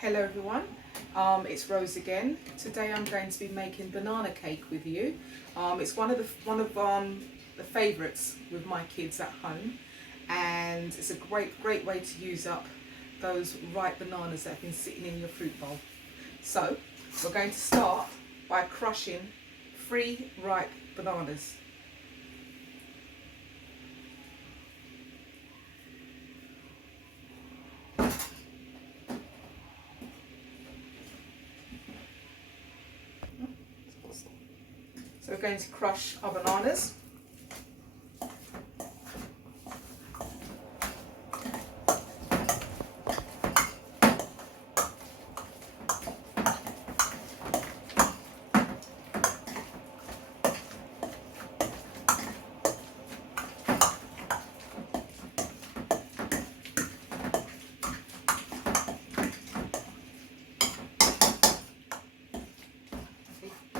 Hello everyone, it's Rose again. Today I'm going to be making banana cake with you. It's one of the favourites with my kids at home, and it's a great way to use up those ripe bananas that have been sitting in your fruit bowl. So we're going to start by crushing 3 ripe bananas. So we're going to crush our bananas.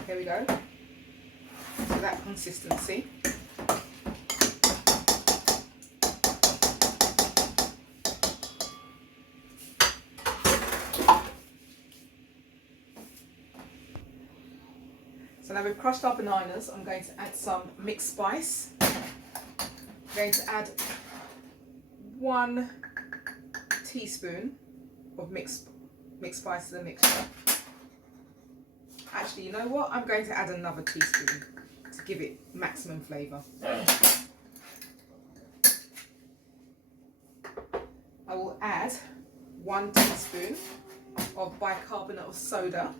Here we go. To that consistency. So now we've crushed our bananas, I'm going to add some mixed spice. I'm going to add 1 teaspoon of mixed spice to the mixture. Actually, you know what? I'm going to add another teaspoon to give it maximum flavour. I will add 1 teaspoon of bicarbonate of soda.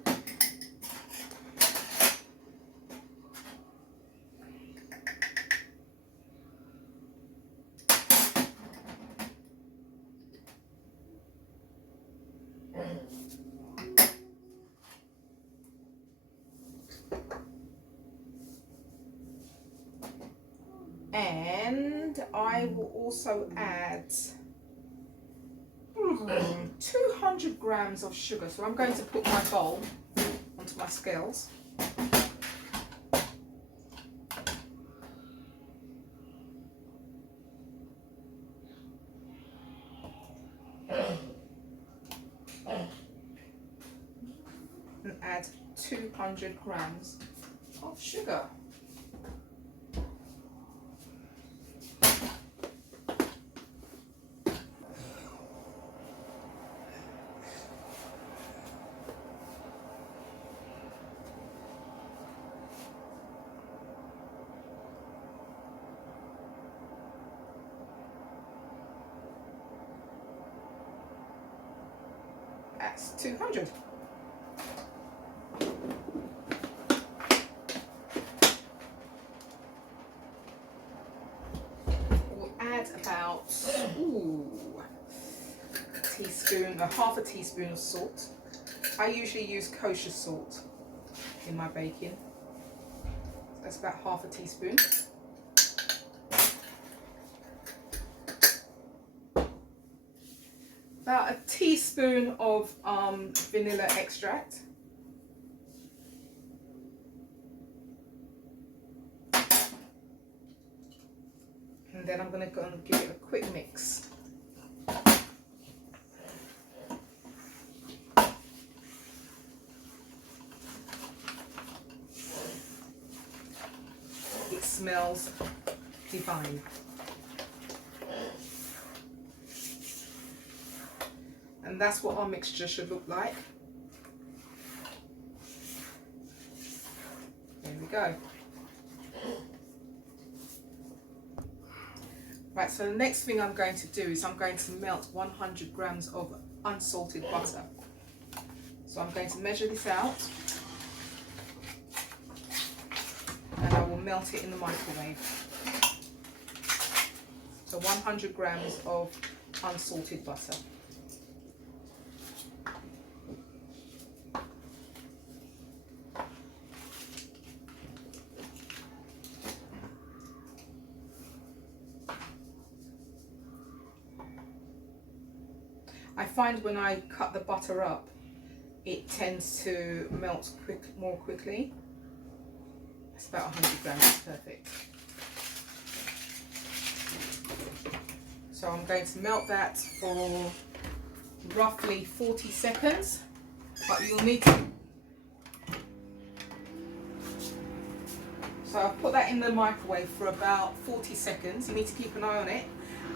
And I will also add 200 grams of sugar. So I'm going to put my bowl onto my scales. And add 200 grams of sugar. That's 200. We'll add about half a teaspoon of salt. I usually use kosher salt in my baking. That's about half a teaspoon. About a teaspoon of vanilla extract. And then I'm going to go and give it a quick mix. It smells divine. And that's what our mixture should look like. There we go. Right, so the next thing I'm going to do is I'm going to melt 100 grams of unsalted butter. So I'm going to measure this out and I will melt it in the microwave. So 100 grams of unsalted butter. I find when I cut the butter up, it tends to melt more quickly. It's about 100 grams, it's perfect. So I'm going to melt that for roughly 40 seconds, but you'll need to. So I've put that in the microwave for about 40 seconds. You need to keep an eye on it,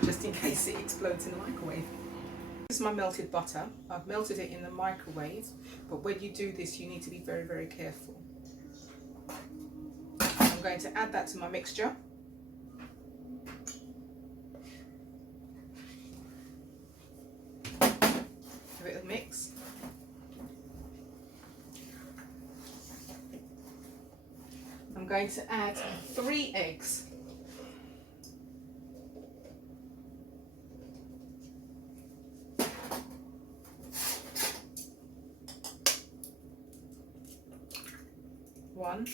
just in case it explodes in the microwave. This is my melted butter. I've melted it in the microwave, but when you do this, you need to be very, very careful. I'm going to add that to my mixture. Give it a mix. I'm going to add 3 eggs. One.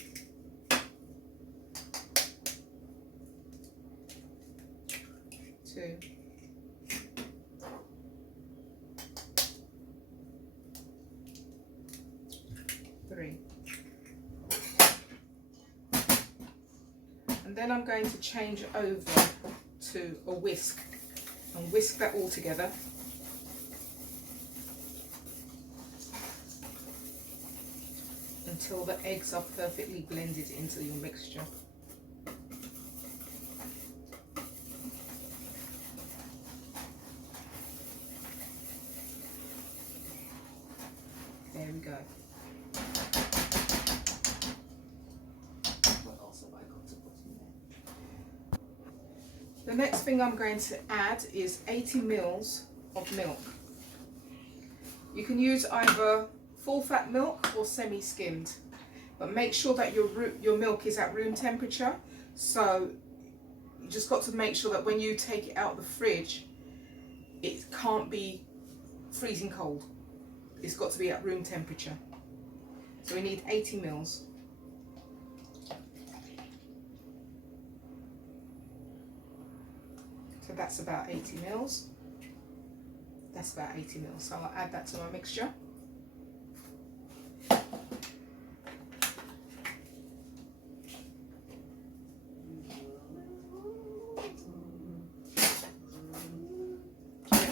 2. 3. And then I'm going to change over to a whisk and whisk that all together. Until the eggs are perfectly blended into your mixture. There we go. What else have I got to put in there? The next thing I'm going to add is 80 ml of milk. You can use either full fat milk or semi-skimmed, but make sure that your milk is at room temperature. So you just got to make sure that when you take it out of the fridge, it can't be freezing cold. It's got to be at room temperature. So we need 80 ml. So that's about 80 ml. That's about 80 ml. So I'll add that to my mixture.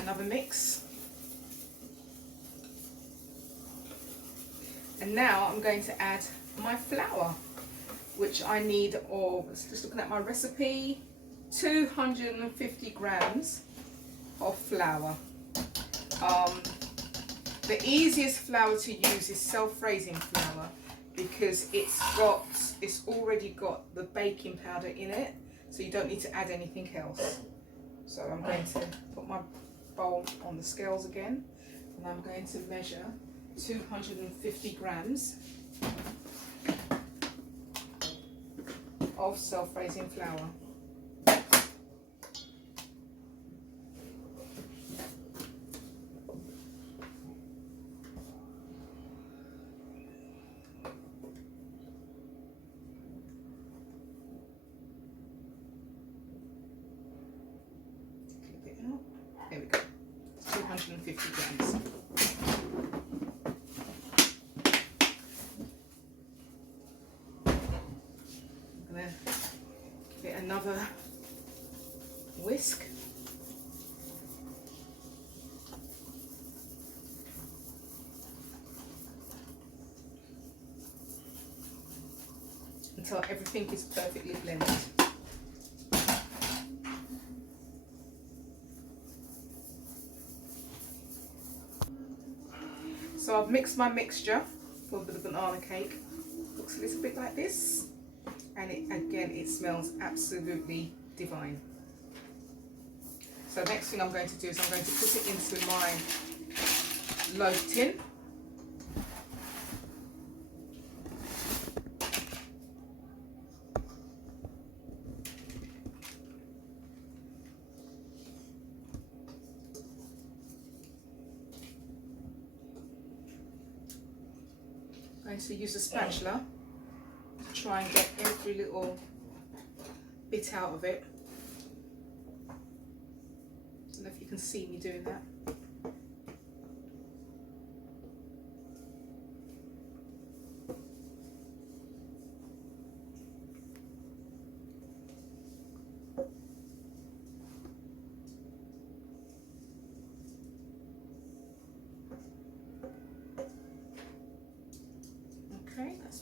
Another mix. And now I'm going to add my flour, which I need of, just looking at my recipe, 250 grams of flour. The easiest flour to use is self-raising flour because it's already got the baking powder in it, so you don't need to add anything else. So I'm going to put my bowl on the scales again, and I'm going to measure 250 grams of self-raising flour. Clip it out. There we go. 250 grams. I'm going to give it another whisk. Until everything is perfectly blended. So I've mixed my mixture for the banana cake. Looks a little bit like this, and it smells absolutely divine. So next thing I'm going to do is I'm going to put it into my loaf tin. I'm going to use a spatula to try and get every little bit out of it. I don't know if you can see me doing that.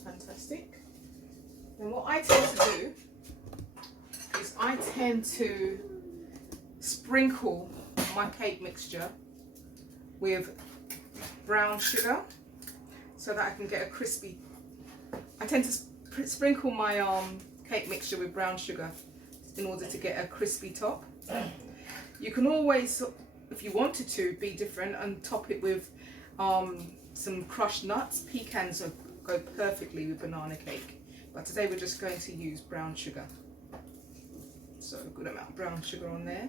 That's fantastic. Then what I tend to do is I tend to sprinkle my cake mixture with brown sugar so that I can get a crispy. I tend to sprinkle my cake mixture with brown sugar in order to get a crispy top. You can always, if you wanted to, be different and top it with some crushed nuts. Pecans go perfectly with banana cake, but today we're just going to use brown sugar. So a good amount of brown sugar on there.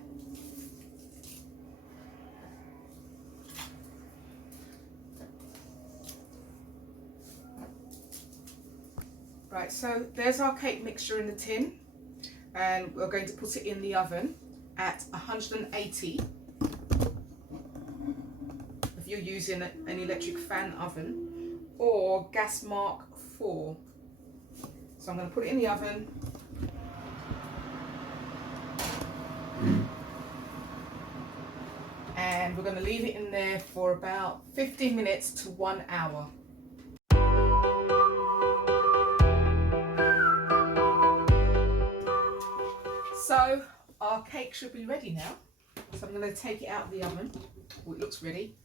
Right, so there's our cake mixture in the tin, and we're going to put it in the oven at 180. If you're using an electric fan oven or gas mark 4. So I'm going to put it in the oven. And we're going to leave it in there for about 15 minutes to 1 hour. So our cake should be ready now. So I'm going to take it out of the oven. Oh, it looks ready.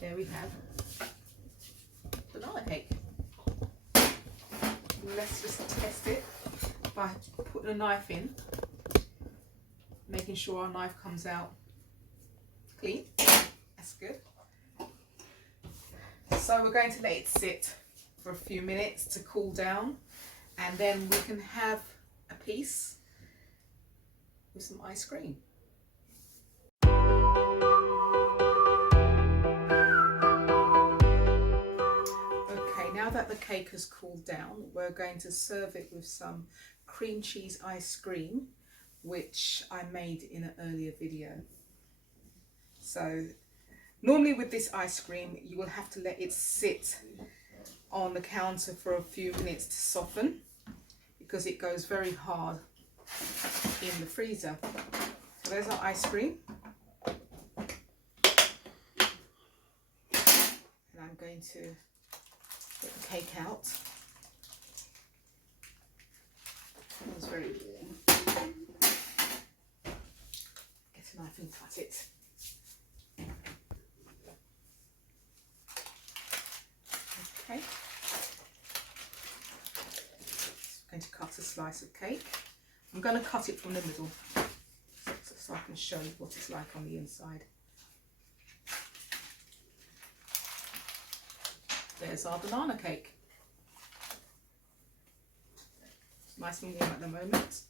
There we have banana cake. Let's just test it by putting a knife in, making sure our knife comes out clean. That's good. So we're going to let it sit for a few minutes to cool down, and then we can have a piece with some ice cream. Okay, now that the cake has cooled down, we're going to serve it with some cream cheese ice cream, which I made in an earlier video. So normally with this ice cream, you will have to let it sit on the counter for a few minutes to soften, because it goes very hard in the freezer. So there's our ice cream. And I'm going to get the cake out. It's very warm. Get a knife and cut it. Okay. I'm going to cut a slice of cake. I'm going to cut it from the middle so I can show you what it's like on the inside. There's our banana cake. It's nice and warm at the moment.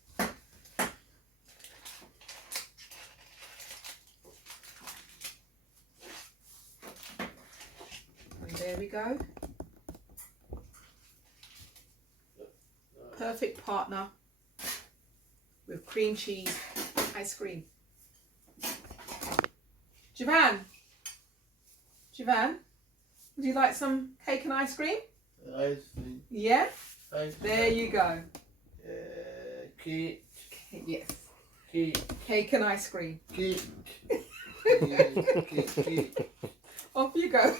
And there we go. Perfect partner with cream cheese ice cream. Javan, would you like some cake and ice cream? Ice cream. Yeah? Ice there cream. you go. Cake. Yes. Cake. Cake and ice cream. Cake. Cake. Off you go.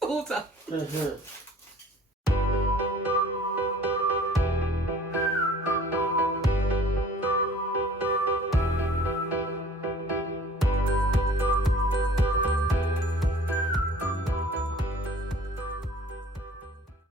All done.